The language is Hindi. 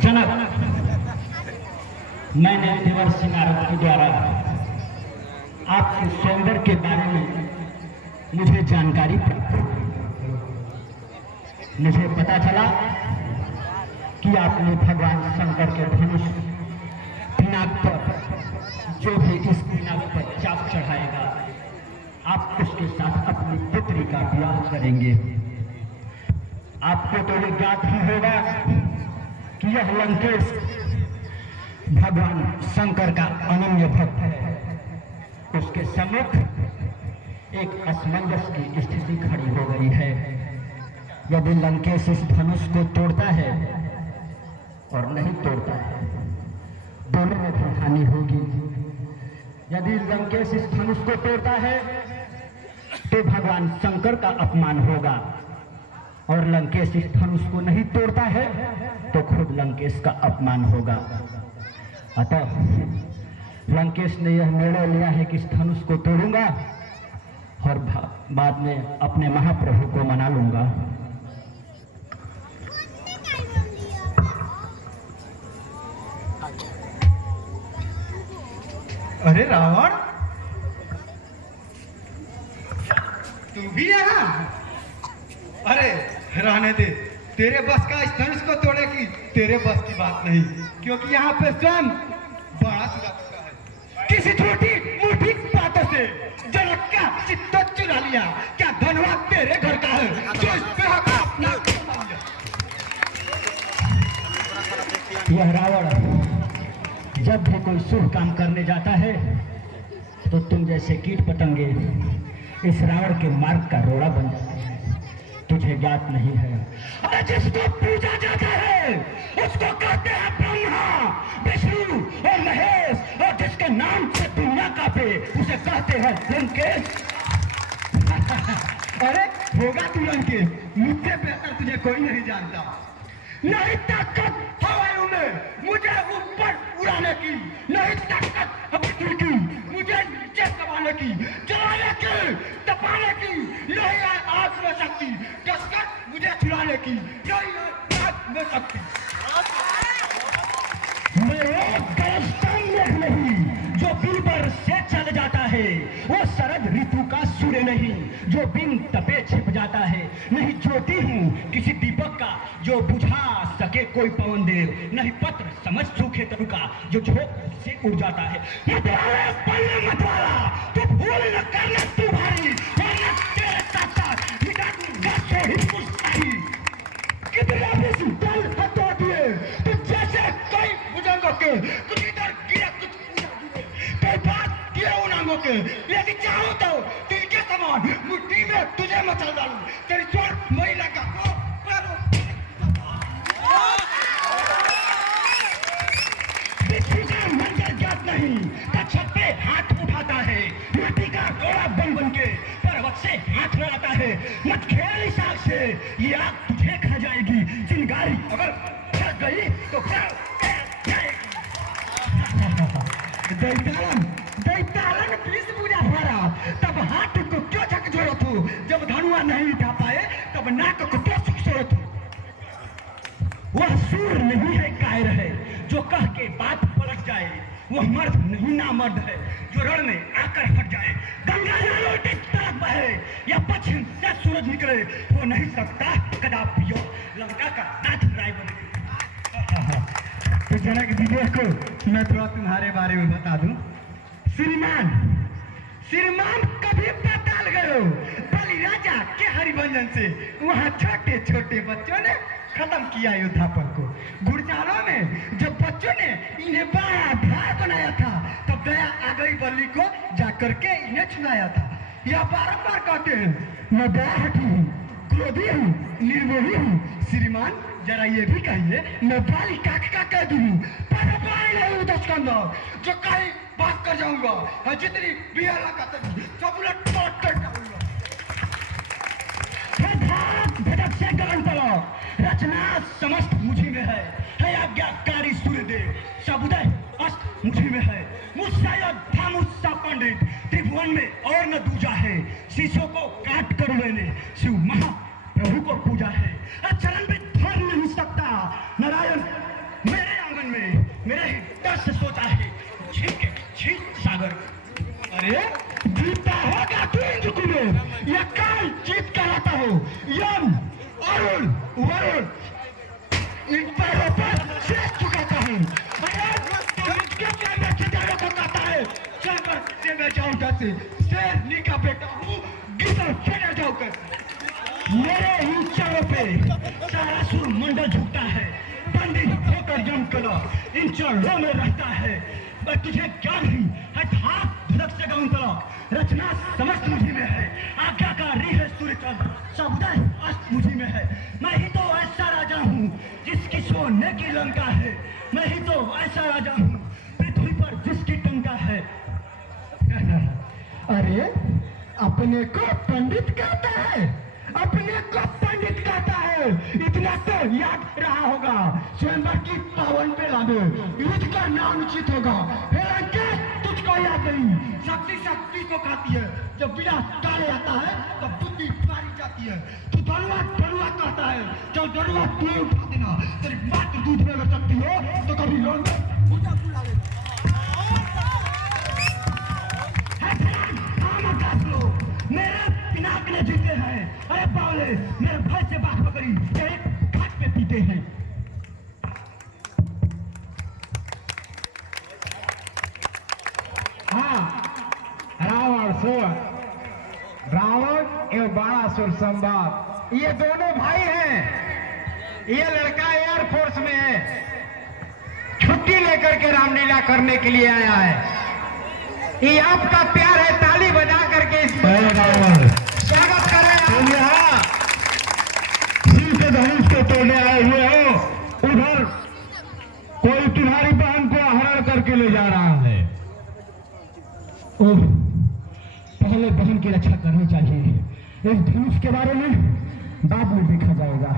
जनक, मैंने देवर्षि नारद के द्वारा आपके सौंदर्य के बारे में मुझे जानकारी प्राप्त हुई। मुझे पता चला कि आपने भगवान शंकर के धनुष पिनाक पर जो भी इस पिनाक पर चाप चढ़ाएगा, आप उसके साथ अपनी पुत्री का विवाह करेंगे। आपको तो ये ज्ञात ही होगा कि यह लंकेश भगवान शंकर का अनन्य भक्त है। उसके सम्मुख एक असमंजस की स्थिति खड़ी हो गई है। यदि लंकेश इस धनुष को तोड़ता है और नहीं तोड़ता है, दोनों में भी हानि होगी। यदि लंकेश इस धनुष को तोड़ता है तो भगवान शंकर का अपमान होगा, और लंकेश इस धनुष को नहीं तोड़ता है तो खुद लंकेश का अपमान होगा। अतः लंकेश ने यह निर्णय लिया है कि इस धनुष को तोड़ूंगा और बाद में अपने महाप्रभु को मना लूंगा। अरे रावण, तू भी यहाँ? अरे रहने दे, तेरे बस का इस धनुष को तोड़े की तेरे बस की बात नहीं, क्योंकि यहाँ पे स्वयं बड़ा चुरा चुका है। किसी छोटी मोटी बातों से जनक का चित्त चुरा लिया। क्या धनवाद तेरे घर का है जो इस तरह का अपना यह रावण जब भी कोई शुभ काम करने जाता है तो तुम जैसे कीट पतंगे इस रावण के मार्ग का रोड़ा बन जाते हैं। तुझे ज्ञात नहीं है, अरे जिसको पूजा जाता है उसको कहते हैं ब्रह्मा, विष्णु और महेश, और जिसके नाम से दुनिया कांपे उसे कहते हैं लंकेश। अरे होगा तू लंकेश, मुझसे बेहतर तुझे कोई नहीं जानता। नहीं ताकत हवाओं में मुझे ऊपर उड़ाने की, नहीं ताकत पृथ्वी की मुझे नीचे दबाने की, जलाने की, तपाने की, नहीं है आग में शक्ति, कसकर मुझे छुड़ाने की, नहीं है आग में शक्ति। मेरे गलस्तान में नहीं जो बीबर से चल जाता है, वो शरद ऋतु का सूर्य नहीं जो बिन तपे छिप जाता है, नहीं ज्योति हूँ किसी दीपक का जो बुझा सके कोई पवन देव, नहीं पत्र समझ सूखे तरु का जो झोंक से उड़ जाता है। मतवाला पल्ले मतवाला, तू भूल न करना तू भारी, वरना तेरे साथ साथ मिटा दूंगा शोहिद मुस्ताही। कितने भी सुल्तान हटवा दिए तो जैसे कई बुजुर्गों के कुछ इधर गिरा कुछ कई बात किए उन अंगों के, लेकिन चाहूं तो तिनके समान मुट्ठी में तुझे मचल डालूं, तेरी चोर महिला का मंजर ज्ञात नहीं, छत पे हाथ उठाता है, माटी का घोड़ा बन बन के पर्वत से हाथ लगाता है। मत खेल इस आग से, ये आग तुझे खा जाएगी। चिंगारी अगर फट गई तो दैतालन दैतालन प्लीज पूजा भरा, तब हाथ को क्यों झकझोरत हो? जब धनुआ नहीं उठा पाए तब नाक को क्यों सुखसोरत हो? वह सूर नहीं है कायर है जो कह के बात पलट जाए, वह मर्द नहीं ना मर्द है जो रण में आकर हट जाए। गंगा जल उल्टी तरफ बहे या पश्चिम से सूरज निकले, हो नहीं सकता कदापि यो लंका का नाथ राय बने। तो जनक जी देखो, मैं थोड़ा तुम्हारे बारे में बता दूं। श्रीमान श्रीमान कभी पाताल गए हो? बलि राजा के हरिभंजन से वहाँ छोटे छोटे बच्चों ने खत्म किया योद्धापन को। गुरजालों में जब बच्चों ने इन्हें बड़ा भार बनाया था तब दया आ गई बलि को जाकर के इन्हें छुड़ाया था। यह बारंबार कहते हैं मैं दयाहटी हूँ, क्रोधी हूँ, निर्मोही हूँ। श्रीमान जरा ये भी कहिए मैं बाली काक का कैदी हूँ, पर नहीं हूँ दशकंदर जो कहीं बात कर जाऊंगा और जितनी भी लगाते सब उलट पलट कर जाऊंगा। भटक से गगन पलो, रचना समस्त मुझी में है आज्ञाकारी सूर्यदेव, सब उदय अस्त मुझी में है। मुझसा योद्धा मुझसा पंडित, त्रिभुवन में और न दूजा है, शीशों को काट कर मैंने शिव महाप्रभु को पूजा है। चरण में धर नहीं सकता नारायण मेरे आंगन में मेरे ही डर से सोता है छीक सागर। अरे जीता होगा तू इंद्र में, या काल जीत कहलाता हो। यम अरुण वरुण इन पैरों पर शेष चुकाता हूँ। अरे तो मुझके क्या मैं सितारों को कहता है, सागर से मैं जाऊँ जैसे शेरनी का बेटा हूँ, गिदड़ चढ़ जाऊँकर। मेरे ही चरणों पे सारा सुर मंडल झुकता है, पंडित होकर जन्म कला इन चरणों में रहता है। मैं तुझे क्या नहीं हाथ धड़क से गाऊं कला, रचना समस्त मुझी में है, आज्ञाकारी है सूर्य चंद्र सबुदय अस्त मुझी में है। मैं ही तो ऐसा राजा हूँ जिसकी सोने की लंका है, मैं ही तो ऐसा राजा हूँ पृथ्वी पर जिसकी टंका है। अरे अपने को पंडित कहता है, अपने को पंडित कहता है, इतना तो याद रहा होगा स्वयंवर की पावन बेला में युद्ध का नाम उचित होगा। तुझको याद नहीं, शक्ति शक्ति को खाती है, जब बिना टाले आता है तब बुद्धि मारी जाती है। तू दरुआ दरुआ कहता है, जब दरुआ तू उठा देना, तेरी मात्र दूध में अगर शक्ति हो तो कभी लोन उल्टा फुला लेना। मेरे पिनाक ने जीते हैं, अरे बावले मेरे भाई से बात पकड़ी एक घाट पे पीते हैं। हाँ, रावण एवं बाणासुर संवाद, ये दोनों भाई हैं। ये लड़का एयरफोर्स में है, छुट्टी लेकर के रामलीला करने के लिए आया है। ये आपका प्यार है, ताली बजा करके स्वागत करें। सिर से धनुष को तोड़ने आए हुए हो, उधर कोई तुम्हारी बहन को हरण करके ले जा रहा है। ओह, पहले बहन की रक्षा करनी चाहिए, इस धनुष के बारे में बाद में देखा जाएगा।